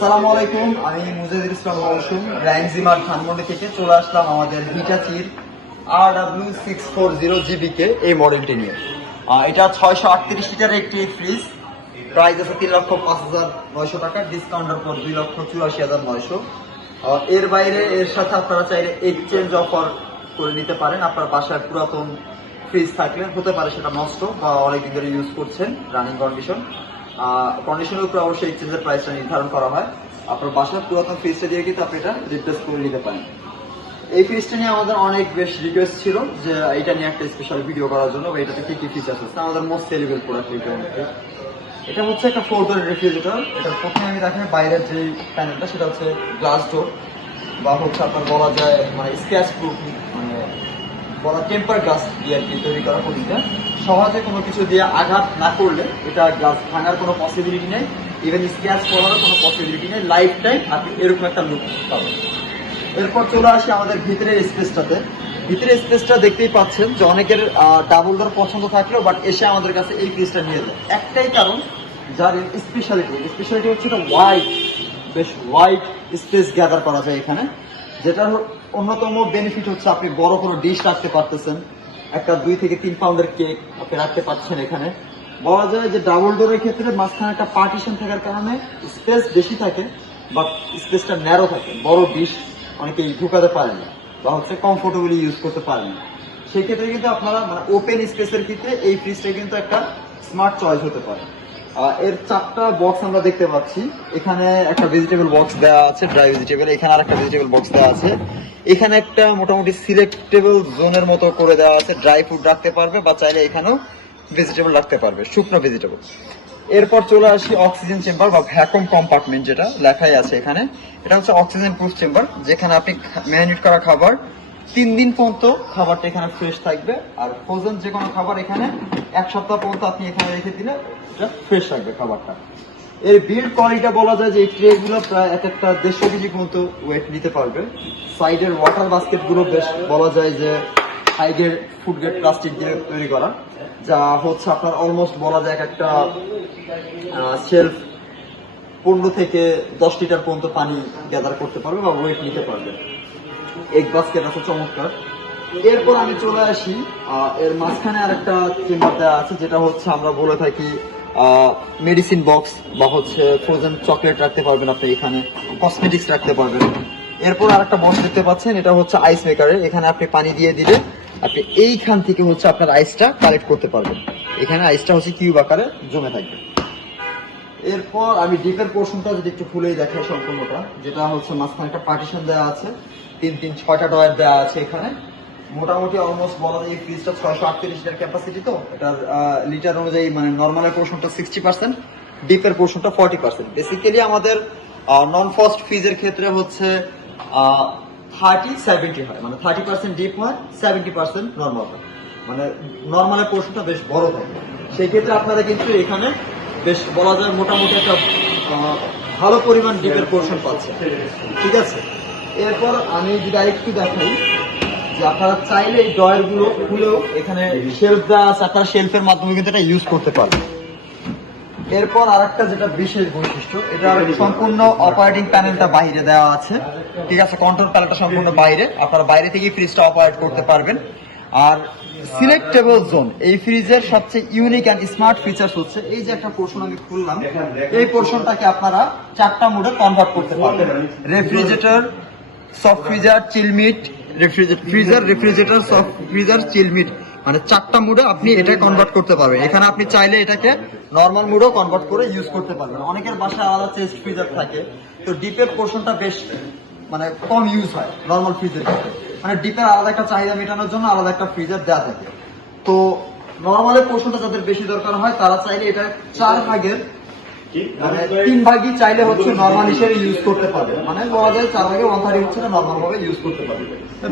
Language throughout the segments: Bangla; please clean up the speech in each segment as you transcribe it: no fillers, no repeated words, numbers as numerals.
আসসালামু আলাইকুম, আমি মুজাহিদুল ইসলাম মৌসুম রাইমজিমার ধানমন্ডি থেকে চলে আসলাম আমাদের হিটাচির RW640GBK এই মডেলটি নিয়ে। এটা 638 লিটারের একটি ফ্রিজ, প্রাইস আছে 3,05,900 টাকা, ডিসকাউন্টের পর 2,84,900। এর বাইরে এর সাথে আপনারা চাইলে এক্সচেঞ্জ অফার করে নিতে পারেন। আপনার বাসায় পুরাতন ফ্রিজ থাকলে হতে পারে সেটা নষ্ট বা অনেকদিন ধরে ইউজ করছেন, রানিং কন্ডিশনের উপরে অবশ্যই এক্সচেঞ্জের প্রাইসটা নির্ধারণ করা হয়। আপনার বাসার পুরাতন ফ্রিজটা দিয়ে কিন্তু আপনি এটা রিপ্লেস করে নিতে পারেন। এই ফ্রিজটা নিয়ে আমাদের অনেক বেশ রিকোয়েস্ট ছিল যে এটা নিয়ে একটা স্পেশাল ভিডিও করার জন্য, বা এটাতে কি কি ফিচার্স আছে। আমাদের মোস্ট সেলেবল প্রোডাক্ট এটা হচ্ছে একটা 4 ডোর রেফ্রিজারেটর। এটা প্রথমে আমি দেখাই বাইরের যে প্যানেলটা, সেটা হচ্ছে গ্লাস ডোর বা হচ্ছে আপনার বলা যায় মানে স্ক্র্যাচ প্রুফ, মানে বলা টেম্পার গ্লাস দিয়ে আর কি তৈরি করা প্রতিটা। সহজে কোনো কিছু দিয়ে আঘাত না করলে এটা গ্লাস ভাঙার কোনো পসিবিলিটি নেই, ইভেন স্ক্র্যাচ করারও কোনো পসিবিলিটি নেই। লাইফ টাইম আপনি এরকম একটা লুক পাবেন। এরপর চলে আসি আমাদের ভিতরের স্পেসটাতে। ভিতরের স্পেসটা দেখতেই পাচ্ছেন যে অনেকের ডাবল ডোর পছন্দ থাকলেও বাট এসে আমাদের কাছে এই ফ্রিজটা নিয়ে যায় একটাই কারণ, যার স্পেশালিটি হচ্ছে এটা বেশ ওয়াইড স্পেস গ্যাদার করা যায় এখানে। যেটার অন্যতম বেনিফিট হচ্ছে আপনি বড় কোনো ডিশ রাখতে পারতেছেন, একটা 2 থেকে 3 পাউন্ডের কেক আপনি রাখতে পারছেন এখানে। বলা যায় যে ডাবল ডোরের ক্ষেত্রে মাঝখানে একটা পার্টিশন থাকার কারণে স্পেস বেশি থাকে, বাট স্পেসটা ন্যারো থাকে, বড় ডিশ অনেকে ঢুকাতে পারেন না বা হচ্ছে কমফোর্টেবলি ইউজ করতে পারেন না। সেই ক্ষেত্রে কিন্তু আপনারা মানে ওপেন স্পেসের ক্ষেত্রে এই ফ্রিজটা কিন্তু একটা স্মার্ট চয়েস হতে পারে। এর 4টা বক্স আমরা দেখতে পাচ্ছি। এখানে একটা ভেজিটেবল বক্স দেওয়া আছে, ড্রাই ভেজিটেবল। এখানে আর একটা ভেজিটেবল বক্স দেওয়া আছে। এখানে একটা মোটামুটি সিলেক্টেবল জোনের মতো করে দেওয়া আছে, ড্রাই ফ্রুট রাখতে পারবে বা চাইলে এখানেও ভেজিটেবল রাখতে পারবে, শুকনো ভেজিটেবল। এরপর চলে আসি অক্সিজেন চেম্বার বা ভ্যাকুয়াম কম্পার্টমেন্ট, যেটা লেখাই আছে এখানে। এটা হচ্ছে অক্সিজেন প্রুফ চেম্বার, যেখানে আপনি ম্যারিনেট করা খাবার 3 দিন পর্যন্ত খাবারটা এখানে ফ্রেশ থাকবে। আর ফ্রোজেন যে কোনো খাবার এখানে 1 সপ্তাহ পর্যন্ত আপনি এখানে রেখে দিলে এটা ফ্রেশ থাকবে খাবারটা। এর বিল্ড কোয়ালিটি বলা যায় যে এই ট্রেগুলো প্রায় একটা 150 কেজি পর্যন্ত ওয়েট নিতে পারবে। সাইডের ওয়াটার বাস্কেট গুলো বেশ বলা যায় যে high grade food grade plastic দিয়ে তৈরি করা, যা হচ্ছে আপনার অলমোস্ট বলা যায় একটা শেলফ 15 থেকে 10 লিটার পর্যন্ত পানি গ্যাদার করতে পারবে বা ওয়েট নিতে পারবে। এক বাস্কেট আছে চমৎকার। এরপর আমি চলে আসি এর মাঝখানে আরেকটা চেম্বার দেওয়া আছে, যেটা হচ্ছে আমরা বলে থাকি মেডিসিন বক্স বা হচ্ছে ফ্রোজেন চকলেট রাখতে পারবেন আপনি এখানে, কসমেটিক্স রাখতে পারবেন। এরপর আরেকটা বক্স দেখতে পাচ্ছেন, এটা হচ্ছে আইস মেকারের। এখানে আপনি পানি দিয়ে দিলে আপনি এইখান থেকে হচ্ছে আপনার আইসটা কালেক্ট করতে পারবেন। এখানে আইসটা হচ্ছে কিউব আকারে জমে থাকবে। এরপর আমি ডিপের পোর্শনটা যদি একটু খুলেই দেখাই সম্পূর্ণটা, যেটা হচ্ছে মাঝখানে একটা পার্টিশন দেওয়া আছে, 6টা ডয়ার দেওয়া আছে এখানে। মোটামুটি অলমোস্ট বলা যায় এই ফ্রিজটা 638 লিটার ক্যাপাসিটি, তো এটার লিটার অনুযায়ী মানে নর্মালের পোর্শনটা 60%, ডিপের পোর্শনটা 40%। বেসিক্যালি আমাদের নন ফ্রস্ট ফ্রিজের ক্ষেত্রে হচ্ছে 30-70 হয়, মানে 30% ডিপ হয়, 70% নর্মাল হয়, মানে নর্মালের পোর্শনটা বেশ বড় থাকে। সেই ক্ষেত্রে আপনারা কিন্তু এখানে বেশ বলা যায় মোটামুটি একটা ভালো পরিমাণ ডিপের পোর্শন পাচ্ছে, ঠিক আছে। এরপর আমি যদি আরেকটু দেখাই যে আপনারা চাইলে এই ড্রয়ার গুলো খুলেও এখানে শেলফ দেওয়া আছে, আপনারা শেলফের মাধ্যমে কিন্তু এটা ইউজ করতে পারবেন। এরপর আরেকটা যেটা বিশেষ বৈশিষ্ট্য, এটা সম্পূর্ণ অপারেটিং প্যানেলটা বাইরে দেওয়া আছে, ঠিক আছে। কন্ট্রোল প্যানেলটা সম্পূর্ণ বাইরে, আপনারা বাইরে থেকে ফ্রিজটা অপারেট করতে পারবেন। আর সিলেক্টেবল জোন, এই ফ্রিজের সবচেয়ে ইউনিক অ্যান্ড স্মার্ট ফিচার্স হচ্ছে এই যে একটা পোর্শন আমি খুললাম, এই পোর্শনটাকে আপনারা 4টা মোডে কনভার্ট করতে পারবেন। Refrigerator, soft freezer, chill meat, refrigerator, soft freezer, chill meat, মানে 4টা মুডে আপনি এটা কনভার্ট করতে পারবেন। এখানে আপনি চাইলে এটাকে নর্মাল মুডেও কনভার্ট করে ইউজ করতে পারবেন। অনেকের বাসায় আলাদা চেস্ট ফ্রিজার থাকে, তো ডিপের পোর্শনটা বেশ মানে কম ইউজ হয় নর্মাল ফ্রিজের ক্ষেত্রে, মানে ডিপের আলাদা একটা চাহিদা মেটানোর জন্য আলাদা একটা ফ্রিজার দেওয়া থাকে। তো নর্মালের পোর্শনটা যাদের বেশি দরকার হয় তারা চাইলে এটা 4 ভাগের মানে 3 ভাগই চাইলে হচ্ছে নর্মাল হিসেবে ইউজ করতে পারবে, মানে বলা যায় 4 ভাগে 1/3 হচ্ছে নর্মাল ভাবে ইউজ করতে পারবে।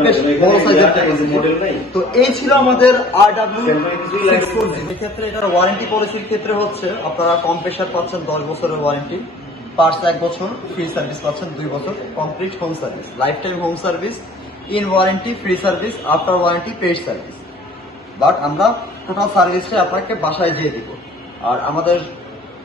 বেশ বড় সাইজের মডেল। তো এই ছিল আমাদের RW640। এই ক্ষেত্রে এটার ওয়ারেন্টি পলিসির ক্ষেত্রে হচ্ছে আপনারা কম্প্রেসার পাচ্ছেন 10 বছরের ওয়ারেন্টি, পার্টস 1 বছর, ফ্রি সার্ভিস পাচ্ছেন 2 বছর, complete home service, life time home service, in warranty free service, after warranty paid service. But আমরা টোটাল সার্ভিসটা আপনাকে বাসায় দিয়ে দিব। আর আমাদের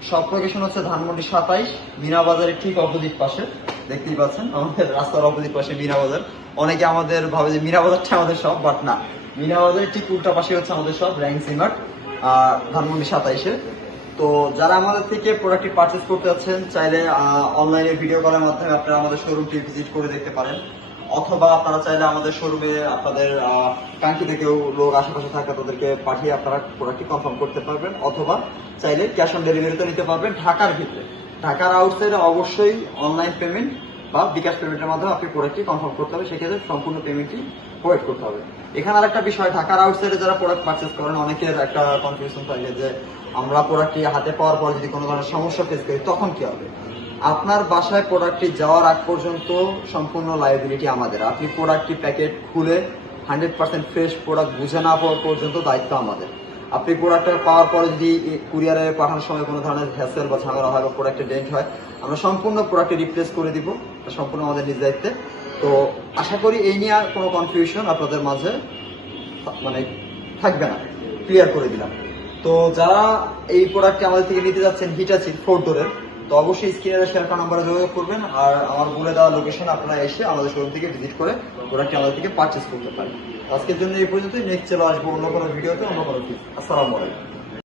সব লোকেশন হচ্ছে ধানমন্ডি 27, মিনা বাজারের ঠিক অপোজিট পাশে। দেখতেই পাচ্ছেন আমাদের রাস্তার অপোজিট পাশে মিনা বাজার। অনেকে আমাদের ভাবে যে মিনা বাজারটা আমাদের সব, বাট না, মিনা বাজারের ঠিক উল্টা পাশে হচ্ছে আমাদের সব র্যাঙ্ক সিমার্ট ধানমন্ডি 27-এ। তো যারা আমাদের থেকে প্রোডাক্টটি পারচেস করতে যাচ্ছেন, চাইলে অনলাইনে ভিডিও কলের মাধ্যমে আপনারা আমাদের শোরুমটি ভিজিট করে দেখতে পারেন, অথবা আপনারা চাইলে আমাদের শোরুমে আপনাদের কাঙ্ক্ষিত কেউ লোক আশেপাশে থাকে তাদেরকে পাঠিয়ে আপনারা প্রোডাক্টটি কনফার্ম করতে পারবেন, অথবা চাইলে ক্যাশ অন ডেলিভারিতে নিতে পারবেন ঢাকার ভিতরে। ঢাকার আউটসাইডে অবশ্যই অনলাইন পেমেন্ট বা বিকাশ পেমেন্টের মাধ্যমে আপনি প্রোডাক্টটি কনফার্ম করতে হবে, সেক্ষেত্রে সম্পূর্ণ পেমেন্টটি প্রোভাইড করতে হবে। এখানে আরেকটা বিষয়, ঢাকার আউটসাইডে যারা প্রোডাক্ট পারচেস করেন, অনেকের একটা কনফিউশন থাকে যে আমরা প্রোডাক্টটি হাতে পাওয়ার পর যদি কোনো ধরনের সমস্যা ফেস করি তখন কি হবে। আপনার বাসায় প্রোডাক্টটি যাওয়ার আগ পর্যন্ত সম্পূর্ণ লায়াবিলিটি আমাদের। আপনি প্রোডাক্টটি প্যাকেট খুলে 100% ফ্রেশ প্রোডাক্ট বুঝে না পাওয়া পর্যন্ত দায়িত্ব আমাদের। আপনি প্রোডাক্টটা পাওয়ার পরে যদি কুরিয়ারে পাঠানোর সময় কোনো ধরনের হ্যাসেল বা ঝামেলা হয় বা প্রোডাক্টে ডেন্ট হয়, আমরা সম্পূর্ণ প্রোডাক্টটি রিপ্লেস করে দিব, সম্পূর্ণ আমাদের নিজ দায়িত্বে। তো আশা করি এই নিয়ে আর কোনো কনফিউশন আপনাদের মাঝে মানে থাকবে না, ক্লিয়ার করে দিলাম। তো যারা এই প্রোডাক্টটি আমাদের থেকে নিতে যাচ্ছেন, হিটাচি 4 ডোরের, তো অবশ্যই স্ক্রিনের শেয়ার করা নাম্বারে যোগাযোগ করবেন, আর আমার বলে দেওয়া লোকেশন আপনারা এসে আমাদের শোরুম থেকে ভিজিট করে প্রোডাক্টটি আমাদের থেকে পারচেস করতে পারেন। আজকের জন্য এই পর্যন্তই। নেক্সট চলে আসবো অন্য কোনো ভিডিওতে, অন্য কোনো কিছু। আসসালামু আলাইকুম।